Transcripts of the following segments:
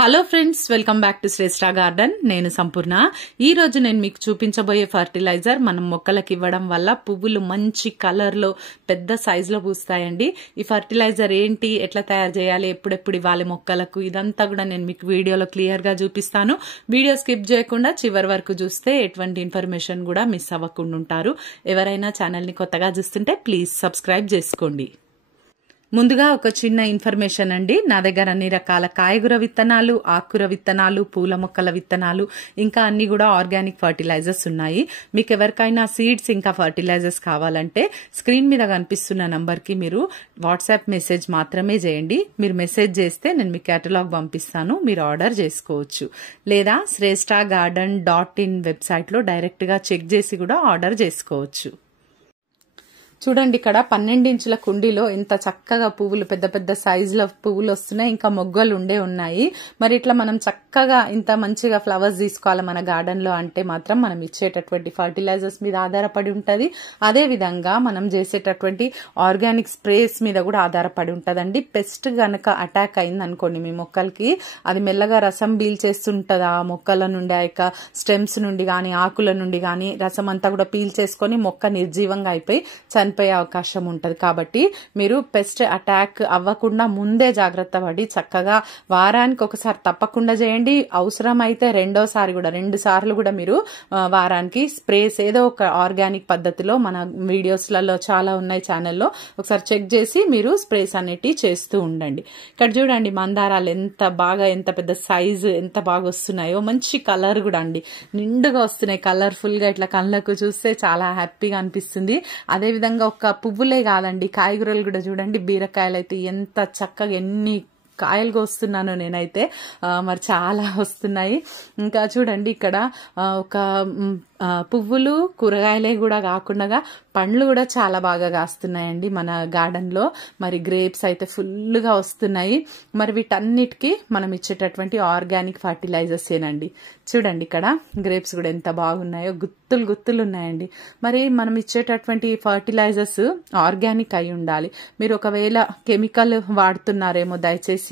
Hello friends, welcome back to Shreshta garden. నేను సంపూర్ణ. ఈ రోజు నేను మీకు చూపించబోయే ఫర్టిలైజర్ మనం మొక్కలకు ఇవ్వడం వల్ల పువ్వులు మంచి కలర్ లో పెద్ద సైజ్ లో పూస్తాయండి. ఈ ఫర్టిలైజర్ ఏంటి, ఎట్లా తయారు చేయాలి, ఎప్పుడెప్పుడు ఇవ్వాలి మొక్కలకు, ఇదంతా కూడా నేను మీకు వీడియోలో క్లియర్ గా చూపిస్తాను. వీడియో స్కిప్ చేయకుండా చివరి వరకు చూస్తే ఎటువంటి ఇన్ఫర్మేషన్ కూడా మిస్ అవ్వకుండా ఉంటారు. ఎవరైనా ఛానల్ ని కొత్తగా చూస్తుంటే ప్లీజ్ సబ్స్క్రైబ్ చేసుకోండి. ముందుగా ఒక చిన్న ఇన్ఫర్మేషన్ అండి. నా దగ్గర అన్ని రకాల కాయగూర విత్తనాలు, ఆకుకూర విత్తనాలు, పూల మొక్కల విత్తనాలు, ఇంకా అన్ని కూడా ఆర్గానిక్ ఫర్టిలైజర్స్ ఉన్నాయి. మీకు ఎవరికైనా సీడ్స్ ఇంకా ఫర్టిలైజర్స్ కావాలంటే స్క్రీన్ మీద కనిపిస్తున్న నంబర్ కి మీరు వాట్సాప్ మెసేజ్ మాత్రమే చేయండి. మీరు మెసేజ్ చేస్తే నేను మీ కేటలాగ్ పంపిస్తాను, మీరు ఆర్డర్ చేసుకోవచ్చు. లేదా shresthagarden.in వెబ్సైట్ లో డైరెక్ట్ గా చెక్ చేసి కూడా ఆర్డర్ చేసుకోవచ్చు. చూడండి, ఇక్కడ 12 ఇంచుల కుండీలో ఎంత చక్కగా పువ్వులు, పెద్ద పెద్ద సైజులో పువ్వులు వస్తున్నాయి, ఇంకా మొగ్గలు ఉన్నాయి. మరి ఇట్లా మనం చక్కగా ఇంత మంచిగా ఫ్లవర్స్ తీసుకోవాలి మన గార్డెన్ లో అంటే మాత్రం మనం ఇచ్చేటటువంటి ఫర్టిలైజర్స్ మీద ఆధారపడి ఉంటది. అదే విధంగా మనం చేసేటటువంటి ఆర్గానిక్ స్ప్రేస్ మీద కూడా ఆధారపడి ఉంటదండి. పెస్ట్ గనక అటాక్ అయింది అనుకోండి మీ మొక్కలకి, అది మెల్లగా రసం పీల్చేస్తుంటది. ఆ మొక్కల నుండి, ఆ యొక్క స్టెమ్స్ నుండి గాని, ఆకుల నుండి గాని రసం అంతా కూడా పీల్చేసుకొని మొక్క నిర్జీవంగా అయిపోయి చనిపోయే అవకాశం ఉంటది. కాబట్టి మీరు పెస్ట్ అటాక్ అవ్వకుండా ముందే జాగ్రత్త పడి చక్కగా వారానికి ఒకసారి తప్పకుండా చేయండి. అవసరం అయితే రెండోసారి కూడా, 2 సార్లు కూడా మీరు వారానికి స్ప్రేస్ ఏదో ఒక ఆర్గానిక్ పద్ధతిలో మన వీడియోస్లలో చాలా ఉన్నాయి ఛానల్లో, ఒకసారి చెక్ చేసి మీరు స్ప్రేస్ అనేటి చేస్తూ ఉండండి. ఇక్కడ చూడండి మందారాలు ఎంత పెద్ద సైజు, ఎంత బాగా వస్తున్నాయో, మంచి కలర్ కూడా అండి, నిండుగా వస్తున్నాయి. కలర్ఫుల్ గా ఇట్లా కళ్ళకు చూస్తే చాలా హ్యాపీగా అనిపిస్తుంది. అదే విధంగా ఒక్క పువ్వులే కాదండి, కాయగూరలు కూడా చూడండి. బీరకాయలు అయితే ఎంత చక్కగా ఎన్ని కాయలుగా వస్తున్నాను నేనైతే, మరి చాలా వస్తున్నాయి. ఇంకా చూడండి ఇక్కడ ఒక పువ్వులు, కూరగాయలే కూడా కాకుండా పండ్లు కూడా చాలా బాగా కాస్తున్నాయండి మన గార్డెన్ లో. మరి గ్రేప్స్ అయితే ఫుల్ గా వస్తున్నాయి. మరి వీటన్నిటికీ మనం ఇచ్చేటటువంటి ఆర్గానిక్ ఫర్టిలైజర్స్ ఏనండి. చూడండి ఇక్కడ గ్రేప్స్ కూడా ఎంత బాగున్నాయో, గుత్తులు ఉన్నాయండి. మరి మనం ఇచ్చేటటువంటి ఫర్టిలైజర్స్ ఆర్గానిక్ అయి ఉండాలి. మీరు ఒకవేళ కెమికల్ వాడుతున్నారేమో దయచేసి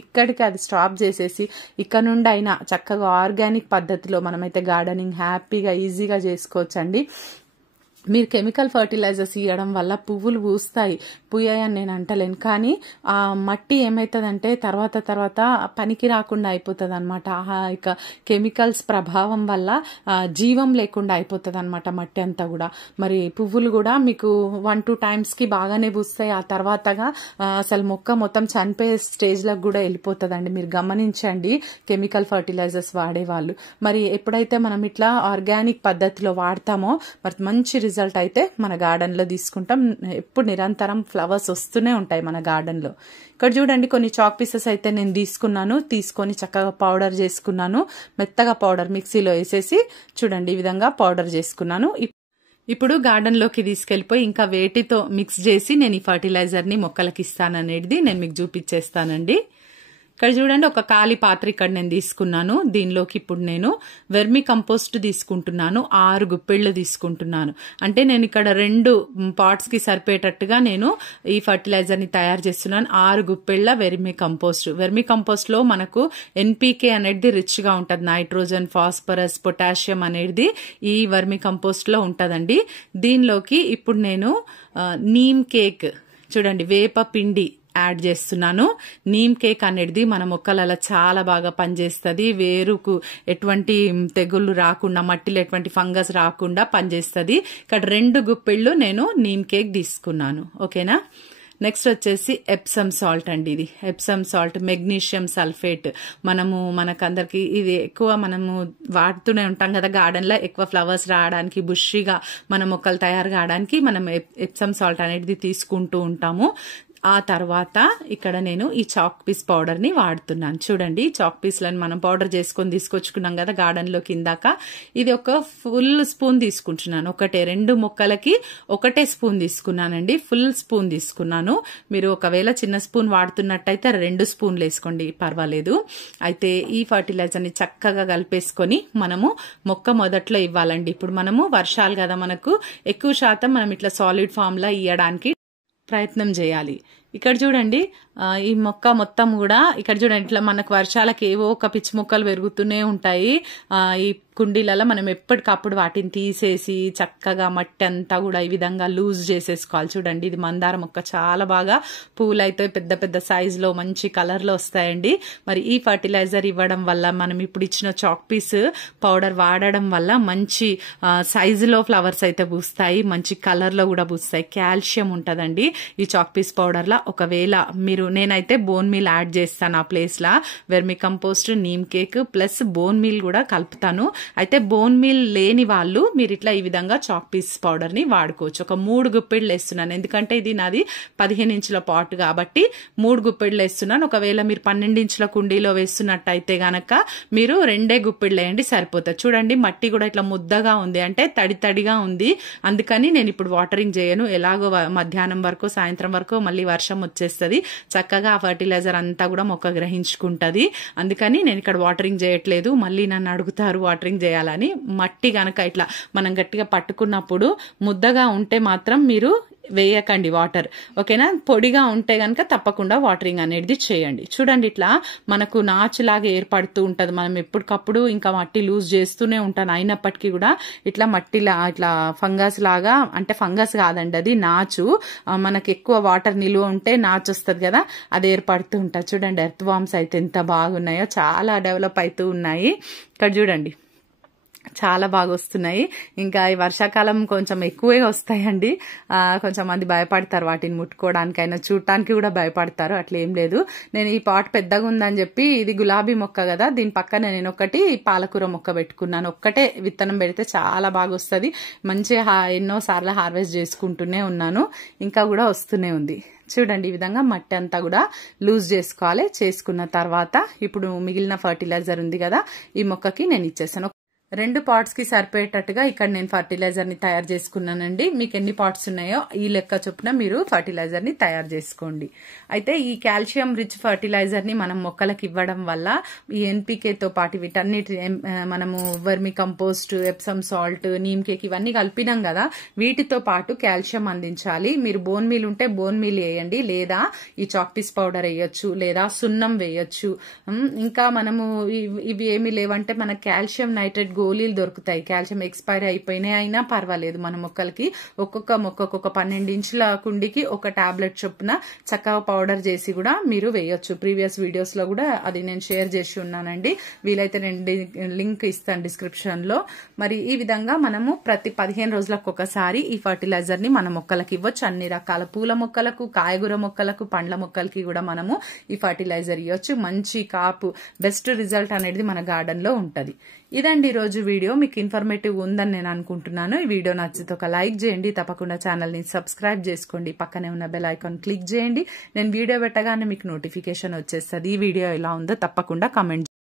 ఇక్కడికి అది స్టాప్ చేసేసి ఇక నుండి అయినా చక్కగా ఆర్గానిక్ పద్ధతిలో మనమైతే గార్డెనింగ్ హ్యాపీగా ఈజీగా చేసుకోవచ్చండి. మీరు కెమికల్ ఫర్టిలైజర్స్ ఇవ్వడం వల్ల పువ్వులు పూయాయని నేను అంటలేను, కానీ ఆ మట్టి ఏమవుతుందంటే తర్వాత పనికి రాకుండా అయిపోతుంది అనమాట. ఇక కెమికల్స్ ప్రభావం వల్ల జీవం లేకుండా అయిపోతుంది అనమాట మట్టి అంతా కూడా. మరి పువ్వులు కూడా మీకు 1-2 times కి బాగానే పూస్తాయి. ఆ తర్వాతగా అసలు మొక్క మొత్తం చనిపోయే స్టేజ్ లకు కూడా వెళ్ళిపోతుందండి. మీరు గమనించండి కెమికల్ ఫర్టిలైజర్స్ వాడేవాళ్ళు. మరి ఎప్పుడైతే మనం ఇట్లా ఆర్గానిక్ పద్ధతిలో వాడతామో మరి మంచి రిజల్ట్ అయితే మన గార్డెన్ లో తీసుకుంటాం. ఎప్పుడు నిరంతరం ఫ్లవర్స్ వస్తూనే ఉంటాయి మన గార్డెన్ లో. ఇక్కడ చూడండి కొన్ని చాక్ పీసెస్ అయితే నేను తీసుకొని చక్కగా పౌడర్ చేసుకున్నాను. మెత్తగా పౌడర్ మిక్సీలో వేసేసి చూడండి ఈ విధంగా పౌడర్ చేసుకున్నాను. ఇప్పుడు గార్డెన్ లోకి తీసుకెళ్లిపోయి ఇంకా వేటితో మిక్స్ చేసి నేను ఈ ఫర్టిలైజర్ ని మొక్కలకి ఇస్తాననేది నేను మీకు చూపించేస్తానండి. ఇక్కడ చూడండి ఒక ఖాళీ పాత్ర ఇక్కడ నేను తీసుకున్నాను. దీనిలోకి ఇప్పుడు నేను వెర్మి కంపోస్ట్ తీసుకుంటున్నాను. 6 గుప్పెళ్లు తీసుకుంటున్నాను. అంటే నేను ఇక్కడ 2 పాట్స్ కి సరిపోయేటట్టుగా నేను ఈ ఫర్టిలైజర్ ని తయారు చేస్తున్నాను. 6 గుప్పెళ్ల వెర్మి కంపోస్ట్ లో మనకు NPK అనేది రిచ్ గా ఉంటది. నైట్రోజన్, ఫాస్ఫరస్, పొటాషియం అనేది ఈ వర్మి కంపోస్ట్ లో ఉంటదండి. దీనిలోకి ఇప్పుడు నేను నీమ్ కేక్, చూడండి వేప పిండి యాడ్ చేస్తున్నాను. నీమ్ కేక్ అనేది మన మొక్కలలో చాలా బాగా పనిచేస్తుంది. వేరుకు ఎటువంటి తెగుళ్లు రాకుండా, మట్టిలో ఎటువంటి ఫంగస్ రాకుండా పనిచేస్తుంది. ఇక్కడ 2 గుప్పెళ్లు నేను నీమ్ కేక్ తీసుకున్నాను. ఓకేనా. నెక్స్ట్ వచ్చేసి ఎప్సమ్ సాల్ట్ అండి. ఇది ఎప్సమ్ సాల్ట్, మెగ్నీషియం సల్ఫేట్. మనకందరికి ఇది ఎక్కువ మనము వాడుతూనే ఉంటాం కదా గార్డెన్ లో. ఎక్కువ ఫ్లవర్స్ రావడానికి, బుషీగా మన మొక్కలు తయారు కావడానికి మనం ఎప్సమ్ సాల్ట్ అనేది తీసుకుంటూ ఉంటాము. ఆ తర్వాత ఇక్కడ నేను ఈ చాక్ పీస్ పౌడర్ ని వాడుతున్నాను. చూడండి చాక్ పీస్లను మనం పౌడర్ చేసుకొని తీసుకొచ్చుకున్నాం కదా గార్డెన్ లో కిందాక. ఇది ఒక ఫుల్ స్పూన్ తీసుకుంటున్నాను. 2 మొక్కలకి 1 స్పూన్ తీసుకున్నానండి. ఫుల్ స్పూన్ తీసుకున్నాను. మీరు ఒకవేళ చిన్న స్పూన్ వాడుతున్నట్టయితే 2 స్పూన్లు వేసుకోండి, పర్వాలేదు. అయితే ఈ ఫర్టిలైజర్ ని చక్కగా కలిపేసుకొని మనము మొక్క మొదట్లో ఇవ్వాలండి. ఇప్పుడు మనము వర్షాలు కదా, మనకు ఎక్కువ శాతం మనం ఇట్లా సాలిడ్ ఫామ్ లా ఇవ్వడానికి ప్రయత్నం చేయాలి. ఇక్కడ చూడండి ఈ మొక్క మొత్తం కూడా ఇక్కడ చూడండి, ఇట్లా మనకు వర్షాలకు ఏవో ఒక పిచ్చి మొక్కలు పెరుగుతూనే ఉంటాయి. ఈ కుండీలలో మనం ఎప్పటికప్పుడు వాటిని తీసేసి చక్కగా మట్టి అంతా కూడా ఈ విధంగా లూజ్ చేసేసుకోవాలి. చూడండి, ఇది మందార మొక్క చాలా బాగా పూలు అయితే పెద్ద పెద్ద సైజులో మంచి కలర్లో వస్తాయండి. మరి ఈ ఫర్టిలైజర్ ఇవ్వడం వల్ల, మనం ఇప్పుడు ఇచ్చిన చాక్ పీస్ పౌడర్ వాడడం వల్ల మంచి సైజులో ఫ్లవర్స్ అయితే పూస్తాయి, మంచి కలర్లో కూడా పూస్తాయి. కాల్షియం ఉంటుందండి ఈ చాక్ పీస్ పౌడర్లో. ఒకవేళ నేనైతే బోన్ మీల్ యాడ్ చేస్తాను ఆ ప్లేస్లో. Vermi compost, neem cake plus bone meal కూడా కలుపుతాను. అయితే బోన్ మీల్ లేని వాళ్ళు మీరు ఇట్లా ఈ విధంగా చాక్ పీస్ పౌడర్ ని వాడుకోవచ్చు. ఒక 3 గుప్పిళ్ళు వేస్తున్నాను, ఎందుకంటే ఇది నాది 15 ఇంచుల పాట్ కాబట్టి 3 గుప్పిళ్ళు వేస్తున్నాను. ఒకవేళ మీరు 12 ఇంచుల కుండీలో వేస్తున్నట్టయితే గనక మీరు 2 గుప్పిళ్ళు వేయండి, సరిపోతుంది. చూడండి, మట్టి కూడా ఇట్లా ముద్దగా ఉంది, అంటే తడి తడిగా ఉంది. అందుకని నేను ఇప్పుడు వాటరింగ్ చేయను. ఎలాగో మధ్యాహ్నం వరకు సాయంత్రం వరకు మళ్ళీ వర్షం వచ్చేస్తుంది, చక్కగా ఆ ఫర్టిలైజర్ అంతా కూడా మొక్క గ్రహించుకుంటది. అందుకని నేను ఇక్కడ వాటరింగ్ చేయట్లేదు. మళ్ళీ నన్ను అడుగుతారు వాటరింగ్ చేయాలని. మట్టి గనక ఇట్లా మనం గట్టిగా పట్టుకున్నప్పుడు ముద్దగా ఉంటే మాత్రం మీరు వేయకండి వాటర్, ఓకేనా? పొడిగా ఉంటే గనక తప్పకుండా వాటరింగ్ అనేది చేయండి. చూడండి, ఇట్లా మనకు నాచులాగా ఏర్పడుతూ ఉంటది. మనం ఎప్పటికప్పుడు ఇంకా మట్టి లూజ్ చేస్తూనే ఉంటాను. అయినప్పటికీ కూడా ఇట్లా మట్టిలా ఇట్లా ఫంగస్ లాగా, అంటే ఫంగస్ కాదండి, అది నాచు. మనకి ఎక్కువ వాటర్ నిలువ ఉంటే నాచు వస్తుంది కదా, అది ఏర్పడుతూ ఉంటుంది. చూడండి, ఎర్త్ వామ్స్ అయితే ఎంత బాగున్నాయో, చాలా డెవలప్ అవుతూ ఉన్నాయి. ఇక్కడ చూడండి, చాలా బాగా వస్తున్నాయి. ఇంకా ఈ వర్షాకాలం కొంచెం ఎక్కువే వస్తాయండి. కొంచెం మంది భయపడతారు వాటిని ముట్టుకోవడానికైనా, చూడటానికి కూడా భయపడతారు. అట్లా ఏం లేదు. నేను ఈ పాట్ పెద్దగా ఉందని చెప్పి, ఇది గులాబీ మొక్క కదా, దీని పక్కన నేను ఒకటి పాలకూర మొక్క పెట్టుకున్నాను. ఒక్కటే విత్తనం పెడితే చాలా బాగా వస్తుంది. మంచిగా ఎన్నో సార్లు హార్వెస్ట్ చేసుకుంటూనే ఉన్నాను, ఇంకా కూడా వస్తూనే ఉంది. చూడండి, ఈ విధంగా మట్టి అంతా కూడా లూజ్ చేసుకోవాలి. చేసుకున్న తర్వాత ఇప్పుడు మిగిలిన ఫర్టిలైజర్ ఉంది కదా, ఈ మొక్కకి నేను ఇచ్చేసాను. 2 పాట్స్ కి సరిపోయేటట్టుగా ఇక్కడ నేను ఫర్టిలైజర్ ని తయారు చేసుకున్నానండి. మీకు ఎన్ని పాట్స్ ఉన్నాయో ఈ లెక్క చొప్పున మీరు ఫర్టిలైజర్ ని తయారు చేసుకోండి. అయితే ఈ కాల్షియం రిచ్ ఫర్టిలైజర్ ని మనం మొక్కలకు ఇవ్వడం వల్ల ఈ ఎన్పికేతో పాటు వీటన్నిటి మనము వర్మి compost, Epsom salt, neem cake ఇవన్నీ కలిపినాం కదా, వీటితో పాటు కాల్షియం అందించాలి. మీరు బోన్ మీల్ ఉంటే బోన్ మీల్ వేయండి, లేదా ఈ చాక్ పీస్ పౌడర్ వేయొచ్చు, లేదా సున్నం వేయొచ్చు. ఇంకా మనము ఇవి ఏమి లేవంటే మనకు కాల్షియం నైట్రేట్ గోళీలు దొరుకుతాయి. కాల్షియం ఎక్స్పైరీ అయిపోయినాయి అయినా పర్వాలేదు, మన మొక్కలకి ఒక్కొక్క మొక్కకు ఒక 12 ఇంచుల కుండికి ఒక టాబ్లెట్ చొప్పున చక్కగా పౌడర్ చేసి కూడా మీరు వేయొచ్చు. ప్రీవియస్ వీడియోస్ లో కూడా అది నేను షేర్ చేసి ఉన్నానండి, వీలైతే నేను లింక్ ఇస్తాను డిస్క్రిప్షన్ లో. మరి ఈ విధంగా మనము ప్రతి 15 రోజులకు ఒకసారి ఈ ఫర్టిలైజర్ ని మన మొక్కలకి ఇవ్వచ్చు. అన్ని రకాల పూల మొక్కలకు, కాయగూర మొక్కలకు, పండ్ల మొక్కలకి కూడా మనము ఈ ఫర్టిలైజర్ ఇవ్వచ్చు. మంచి కాపు, బెస్ట్ రిజల్ట్ అనేది మన గార్డెన్ లో ఉంటది. ఇదండి ఈరోజు వీడియో. మీకు ఇన్ఫర్మేటివ్ ఉందని నేను అనుకుంటున్నాను. ఈ వీడియో నచ్చితే ఒక లైక్ చేయండి, తప్పకుండా ఛానల్ ని సబ్స్క్రైబ్ చేసుకోండి, పక్కనే ఉన్న బెల్ ఐకాన్ క్లిక్ చేయండి. నేను వీడియో పెట్టగానే మీకు నోటిఫికేషన్ వచ్చేస్తుంది. ఈ వీడియో ఎలా ఉందో తప్పకుండా కామెంట్